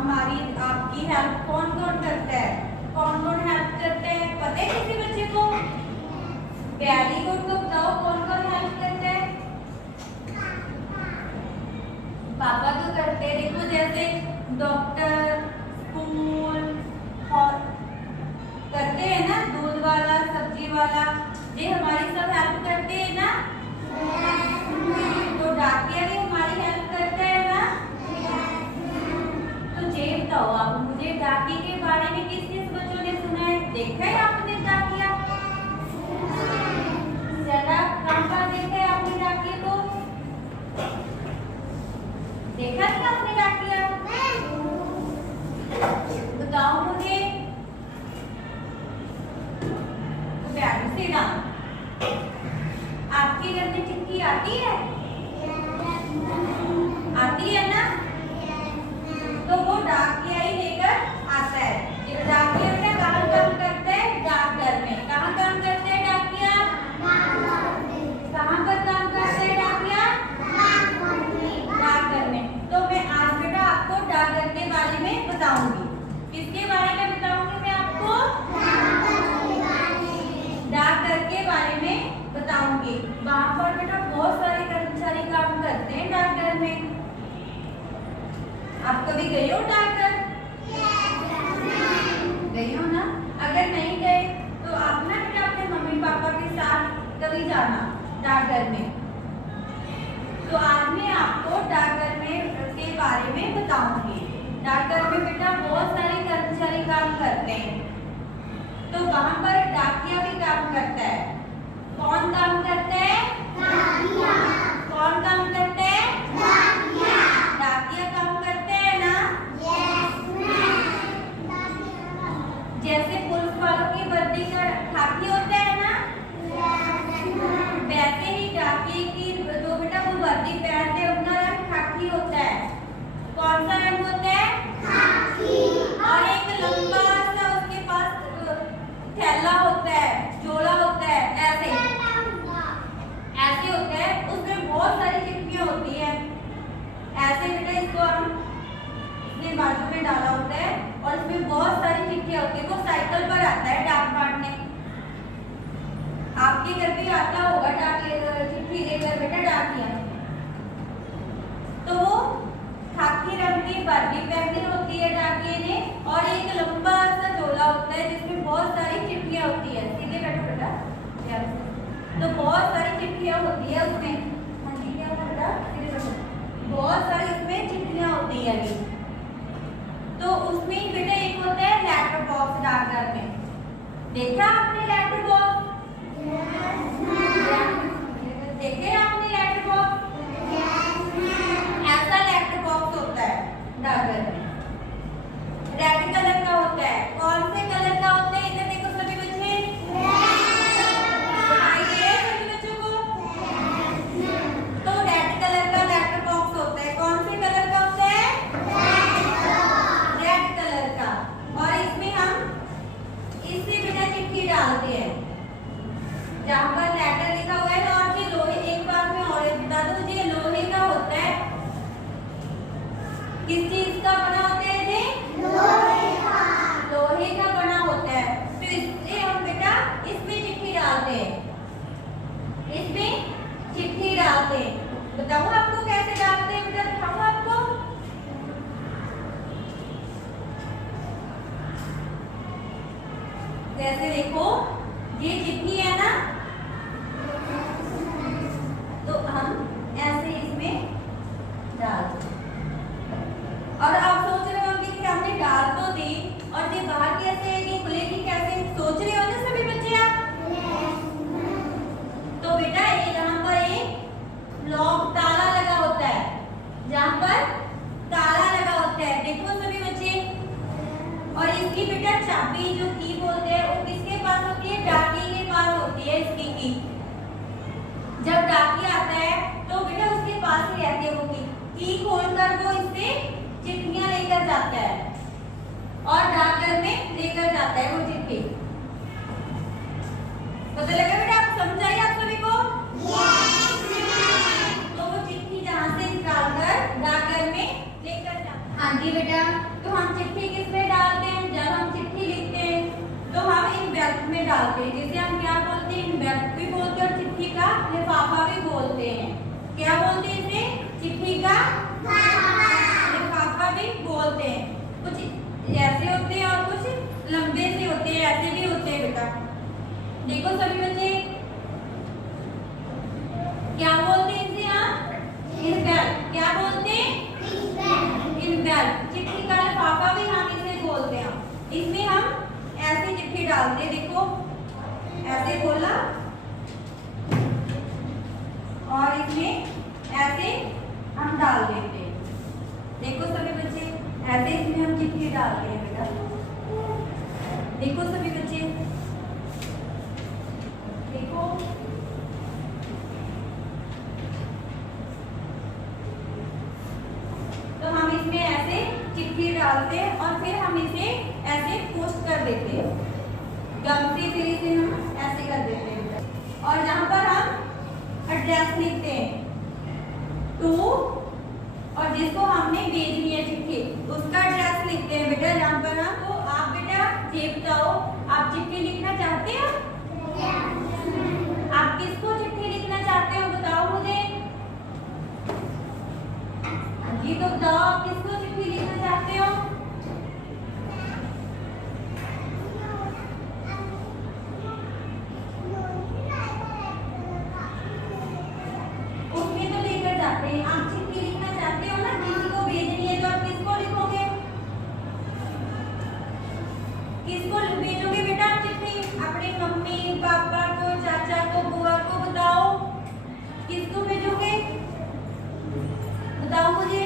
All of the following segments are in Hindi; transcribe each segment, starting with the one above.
हमारी आपकी हेल्प कौन कौन करता है? कौन कौन हेल्प करता है पता है किसी बच्चे को? Very good. तो बताओ कौन कौन हेल्प करता है? पापा तो करते हैं। देखो जैसे डॉक्टर, स्कूल और करते हैं ना, दूध वाला, सब्जी वाला, ये हमारी सब हेल्प करते हैं ना। तो डाकिया भी हमारी हेल्प करता है ना। तो ये बताओ आप मुझे, डाकिया के बारे में किस किस बच्चों ने सुना है? देखा है आपने डाकिया? ज्यादा कहाँ पर देखा है आपने डाकिया को? देखा नहीं आपने डाकिया? बताओ मुझे। तो ध्यान से ना, आपके घर में चिट्ठी आती है? आती है ना। तो वो डाकिया ही लेकर आता है। डाकिया का कहाँ काम करता है? डाकघर में। कहाँ काम करता है डाकिया? कहाँ पर काम करता है डाकिया? डाकघर में। तो मैं आज बेटा आपको डाकघर के बारे में बताऊंगी। किसके बारे में बताऊंगी मैं आपको? डाकघर के बारे में बताऊंगी। वहाँ पर बेटा बहुत सारे कर्मचारी काम करते हैं डाकघर में। आप कभी गए हो डाकघर? गए हो ना। अगर नहीं गए तो आप ना बेटा अपने मम्मी पापा के साथ कभी जाना डाकघर में। तो आज मैं आपको डाकघर में के बारे में बताऊंगी। डाकघर में बेटा बहुत सारे कर्मचारी काम करते हैं। तो वहाँ पर डाकिया भी काम करता है। कौन काम करता है? डाकिया। कौन काम करता है? डाकिया। डाकिया काम करते हैं ना। Yes ma'am. जैसे पुलिस वालों की वर्दी का खाकी होता है ना, वैसे ही डाकिए की जो बेटा वो वर्दी पहनते हैं उनका रंग खाकी होता है। कौन सा रंग होता है? खाकी। और एक लंबा सा उसके पास थैला होता है, झोला होता है, ऐसे ऐसे होता है। उसमें बहुत सारी चिट्ठियां होती है। ऐसे बेटा इसको हम इसने बाजू में डाला होता है और इसमें बहुत सारी चिट्ठियां होती है। वो साइकिल पर आता है डाक बांटने। आपके घर भी आता होगा डाक चिट्ठी लेकर बेटा डाकिया। तो वो खाकी रंग की वर्दी पहनी होती है डाकिये ने, और एक लंबा सा झोला होता है जिसमें बहुत सारी चिट्ठियां होती है। सीधे बैठो बेटा। तो बहुत सारी चिट्ठियां होती है उसमें। हाँ जी क्या बेटा? सीधे बैठो। बहुत सारी उसमें चिट्ठियां होती है। तो उसमें बेटा एक होता है लेटर बॉक्स डाकघर में। देखा आपने लेटर बॉक्स? देखे आपने लेटर बॉक्स? ऐसा लेटर बॉक्स होता है डाकघर में। रेड कलर का होता है। कौन से कलर का होता है? इधर देखो सभी बच्चे। बताइए सभी बच्चों को। तो रेड कलर का लेटर बॉक्स होता है। कौन से कलर का होता है? रेड कलर का। और इसमें हम इससे बिना चिट्ठी डालते हैं। जहाँ पर लेटर लिखा हुआ है, और ये लोहे, एक बार में और बता दूं, ये लोहे का होता है। किस चीज का बना होता है ये? लोहे का। लोहे का बना होता है। तो इसलिए हम बेटा इसमें चिट्ठी डालते हैं। इसमें चिट्ठी डालते हैं। बताऊं आपको कैसे डालते हैं बेटा? दिखाऊं आपको? जैसे देखो ये चिट्ठी है ना, तो हम ऐसे इसमें डालते हैं। और आप सोच रहे होंगे कि हमने डाल तो दी और ये बाहर कैसे आएगी, खुलेगी कैसे? सोच रहे हो ना सभी बच्चे आप? तो बेटा यहाँ पर एक लॉक ताला लगा होता है। जहाँ पर ताला लगा होता है, देखो सभी बच्चे। और इसकी बेटा चाबी जो की बोलते हैं वो किसके पास होती है? डाकिये के पास होती है इसकी की। जब डाकिया आता है तो बेटा उसके पास ही रहती है वो की खोलकर वो इससे चिट्ठियां लेकर जाता है और डाकघर में लेकर जाता है वो चिट्ठी। पता लगा बेटा? आप समझ आई आप सभी को? तो वो चिट्ठी जहाँ से निकालकर डाकघर में लेकर जाता है। हाँ जी बेटा। तो चिट्ठी का लिफाफा भी बोलते हैं। कुछ ऐसे होते हैं और कुछ लंबे से होते हैं, ऐसे भी होते हैं बेटा। देखो सभी बच्चे, क्या बोलते हैं इसे आप? इनवेल्व। क्या बोलते हैं? इनवेल्व। चिट्ठी का लिफाफा भी हम इसे बोलते हैं। इसमें हम ऐसे चिट्ठी डालते हैं, देखो ऐसे खोला और इसमें ऐसे हम डाल देते हैं। देखो सभी बच्चे, ऐसे इसमें हम चिट्ठी डालते हैं बेटा। देखो सभी बच्चे, देखो तो हम इसमें ऐसे चिट्ठी डालते हैं और फिर हम इसे ऐसे पोस्ट कर देते हैं। गम से फिर इसे हम ऐसे कर देते हैं और जहाँ पर हम एड्रेस लिखते हैं टू, और जिसको हमने भेजनी है चिट्ठी उसका एड्रेस लिखते हैं बेटा जहाँ पर हम। तो आप बेटा ये बताओ, आप चिट्ठी लिखना चाहते हो? आप किसको चिट्ठी लिखना चाहते हो बताओ मुझे। जी तो बताओ, आप किसको चिट्ठी लिखना चाहते हो? उसमें तो लेकर जाते हैं। आप चिट्ठी लिखना चाहते हो ना, किसी को भेजनी है तो आप किसको लिखोगे? किसको भेजोगे बेटा आप चिट्ठी? अपने मम्मी पापा को, चाचा को, बुआ को, बताओ किसको भेजोगे? बताओ मुझे।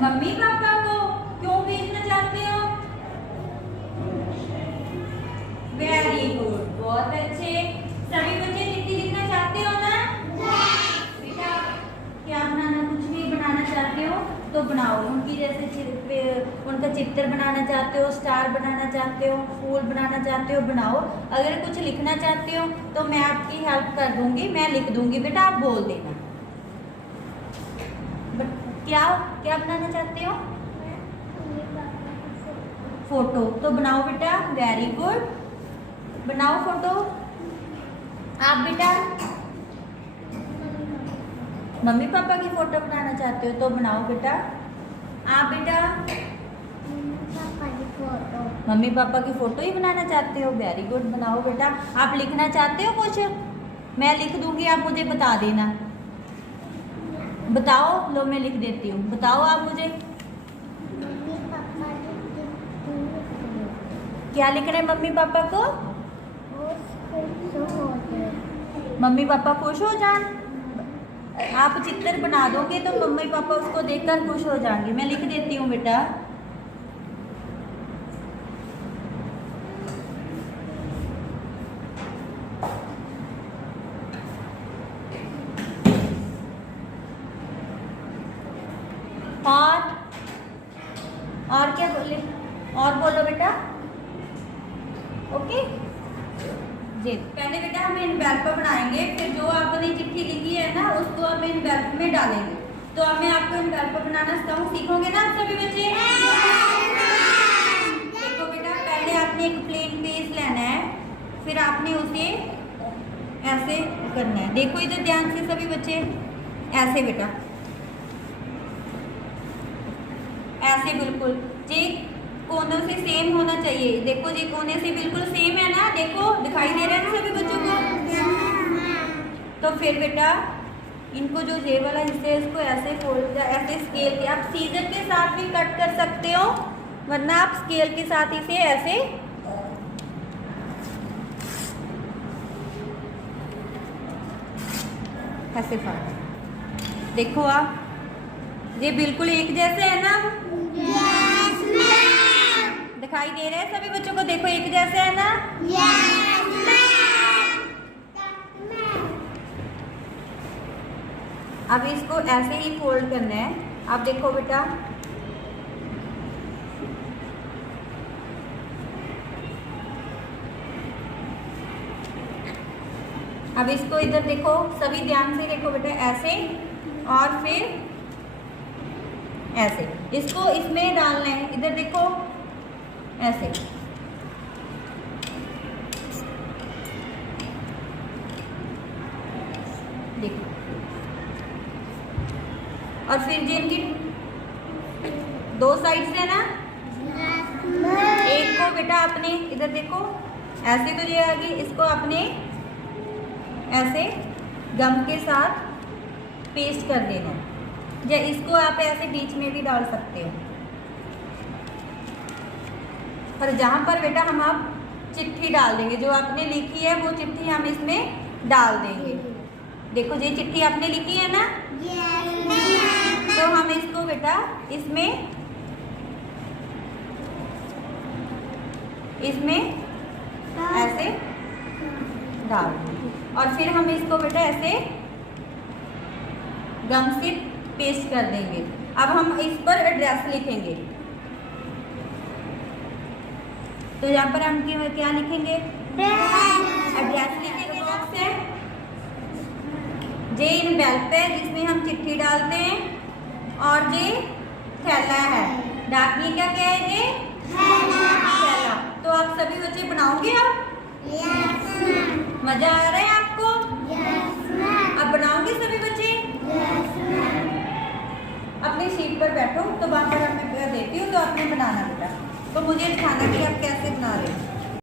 मम्मी पापा को। क्यों भेजना चाहते हो? वेरी गुड, बहुत अच्छे। सभी बच्चे चिट्ठी लिखना चाहते हो ना? बेटा क्या बनाना, कुछ भी बनाना चाहते हो तो बनाओ। उनकी जैसे उनका चित्र बनाना चाहते हो, स्टार बनाना चाहते हो, फूल बनाना चाहते हो, बनाओ। अगर कुछ लिखना चाहते हो तो मैं आपकी हेल्प कर दूंगी, मैं लिख दूंगी बेटा, आप बोल देना। क्या क्या बनाना चाहते हो? फोटो। तो बनाओ बेटा, वेरी गुड, बनाओ फोटो। आप बेटा मम्मी पापा की फोटो बनाना चाहते हो तो बनाओ बेटा। आप बेटा मम्मी पापा की फोटो ही बनाना चाहते हो, वेरी गुड, बनाओ बेटा। आप लिखना चाहते हो कुछ? मैं लिख दूंगी, आप मुझे बता देना। बताओ, लो मैं लिख देती हूँ, बताओ आप मुझे क्या लिख रहे हैं। मम्मी पापा को, मम्मी पापा खुश हो जाए। आप चित्र बना दोगे तो मम्मी पापा उसको देखकर खुश हो जाएंगे। मैं लिख देती हूँ बेटा। और क्या बोले, और बोलो बेटा। ओके जी, पहले बेटा हम एनवेलप बनाएंगे, फिर जो आपने चिट्ठी लिखी है ना उसको हम एनवेलप में डालेंगे। तो अब मैं आपको एनवेलप बनाना सिखाऊं, सीखोगे ना आप सभी बच्चे? देखो बेटा, पहले आपने एक प्लेन पेज लेना है, फिर आपने उसे ऐसे करना है। देखो इधर ध्यान से सभी बच्चे, ऐसे बेटा, ऐसे बिल्कुल जी कोनों से सेम होना चाहिए। देखो जी कोने से बिल्कुल सेम है ना, देखो दिखाई दे रहा है ना सभी बच्चों को। तो फिर बेटा इनको जो ये वाला हिस्सा है इसको ऐसे फोल्ड, ऐसे स्केल के, आप सीजर के साथ भी कट कर सकते हो, वरना आप स्केल के साथ इसे ऐसे ऐसे फाड़। देखो आप, ये बिल्कुल एक जैसे है ना? Yes ma'am. दिखाई दे रहा है सभी बच्चों को? देखो एक जैसे है ना? Yes ma'am. अब इसको ऐसे ही फोल्ड करना है। अब देखो बेटा, अब इसको इधर देखो, सभी ध्यान से देखो बेटा, ऐसे और फिर ऐसे इसको इसमें डालना है। इधर देखो ऐसे, देखो, और फिर जी इनकी 2 साइड्स है ना, एक को बेटा आपने इधर देखो ऐसे तो ये आ गई, इसको आपने ऐसे गम के साथ पेस्ट कर देना है, या इसको आप ऐसे बीच में भी डाल सकते हो। और जहाँ पर बेटा हम आप चिट्ठी डाल देंगे, जो आपने लिखी है वो चिट्ठी हम इसमें डाल देंगे। देखो ये चिट्ठी आपने लिखी है ना, तो हम इसको बेटा इसमें ऐसे डाल देंगे, और फिर हम इसको बेटा ऐसे गम से पेस्ट कर देंगे। अब हम इस पर एड्रेस लिखेंगे, तो यहाँ पर हम क्या लिखेंगे, एड्रेस लिखेंगे। बॉक्स है जे इनवेल्प है जिसमें हम चिट्ठी डालते हैं, और ये थैला है, डाकिया क्या क्या है ये थैला। तो आप सभी बच्चे बनाओगे आप? मजा आ रहा है आपको? आप बनाओगे सभी बच्चे? अपनी सीट पर बैठो, तो वहाँ पर मैं देती हूँ, तो आपने बनाना बेटा। तो मुझे दिखाना कि आप कैसे बना रहे हो।